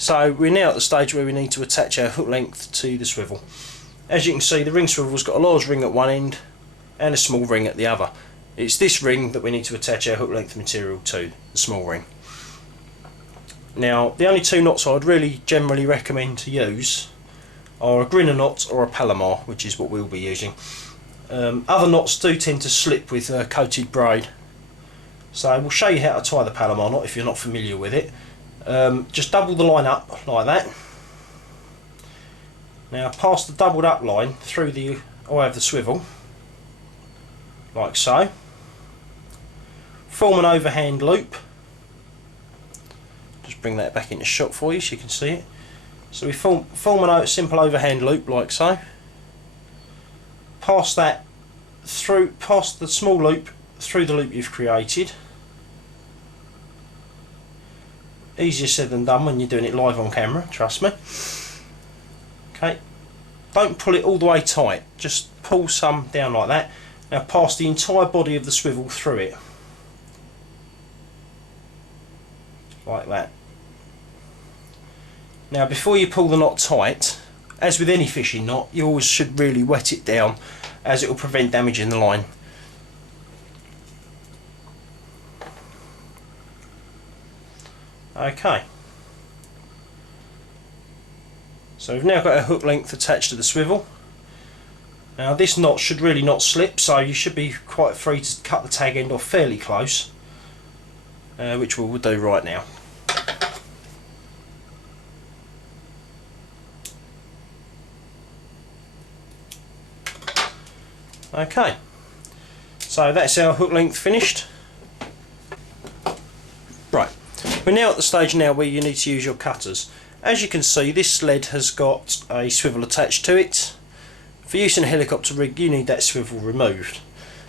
So we're now at the stage where we need to attach our hook length to the swivel. As you can see, the ring swivel's got a large ring at one end and a small ring at the other. It's this ring that we need to attach our hook length material to, the small ring. Now, the only two knots I would really generally recommend to use are a grinner knot or a Palomar, which is what we'll be using. Other knots do tend to slip with coated braid, so we'll show you how to tie the Palomar knot if you're not familiar with it. Just double the line up like that. Now pass the doubled up line through the eye of the swivel, like so. Form an overhand loop. Just bring that back into shot for you so you can see it. So we form a simple overhand loop like so. Pass that through, pass the small loop through the loop you've created. Easier said than done when you're doing it live on camera, trust me. Okay, don't pull it all the way tight, just pull some down like that. Now pass the entire body of the swivel through it, like that. Now before you pull the knot tight, as with any fishing knot, you always should really wet it down, as it will prevent damaging the line. Okay, so we've now got a hook length attached to the swivel. Now this knot should really not slip, so you should be quite free to cut the tag end off fairly close, which we will do right now. Okay, so that's our hook length finished. Right, we're now at the stage now where you need to use your cutters. As you can see, this lead has got a swivel attached to it. For use in a helicopter rig, you need that swivel removed.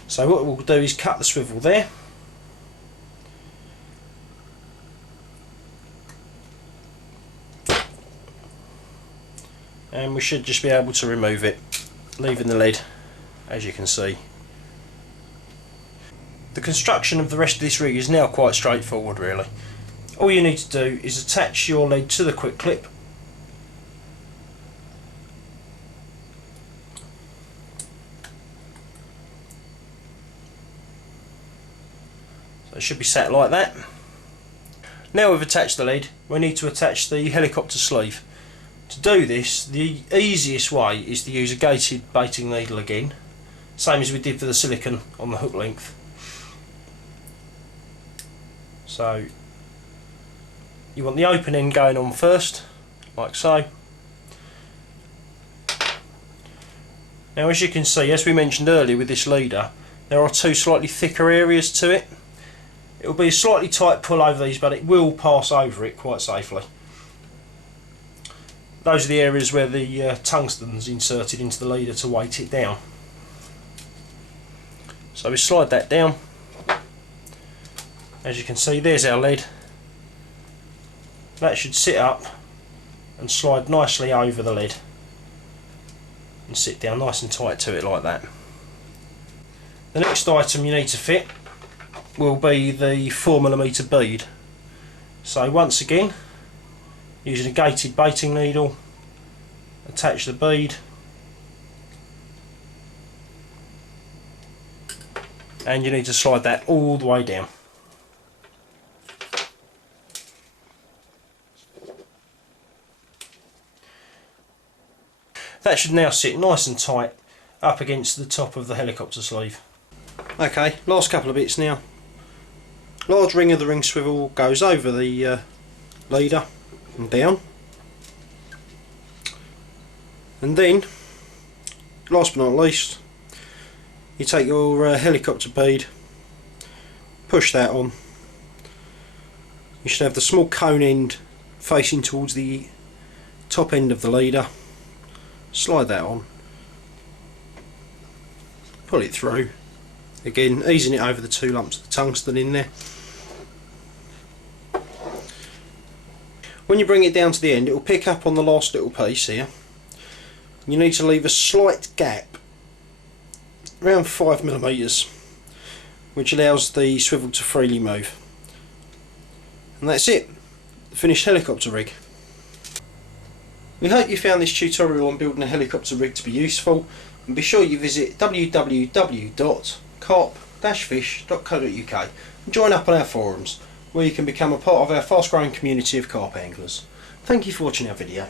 So what we'll do is cut the swivel there. And we should just be able to remove it, leaving the lead, as you can see. The construction of the rest of this rig is now quite straightforward really. All you need to do is attach your lead to the quick clip. So it should be sat like that. Now we've attached the lead, we need to attach the helicopter sleeve. To do this, the easiest way is to use a gated baiting needle again, same as we did for the silicone on the hook length. So you want the open end going on first, like so. Now as you can see, as we mentioned earlier with this leader, there are two slightly thicker areas to it. It will be a slightly tight pull over these, but it will pass over it quite safely. Those are the areas where the tungsten's inserted into the leader to weight it down. So we slide that down. As you can see, there's our lead. That should sit up and slide nicely over the lead and sit down nice and tight to it like that. The next item you need to fit will be the 4mm bead. So once again, using a gated baiting needle, attach the bead and you need to slide that all the way down. That should now sit nice and tight up against the top of the helicopter sleeve. Okay, last couple of bits now. Large ring of the ring swivel goes over the leader and down. And then, last but not least, you take your helicopter bead, push that on. You should have the small cone end facing towards the top end of the leader. Slide that on, pull it through, again easing it over the two lumps of the tungsten in there. When you bring it down to the end, it will pick up on the last little piece here. You need to leave a slight gap, around 5mm, which allows the swivel to freely move. And that's it, the finished helicopter rig. We hope you found this tutorial on building a helicopter rig to be useful, and be sure you visit www.carp-fish.co.uk and join up on our forums, where you can become a part of our fast growing community of carp anglers. Thank you for watching our video.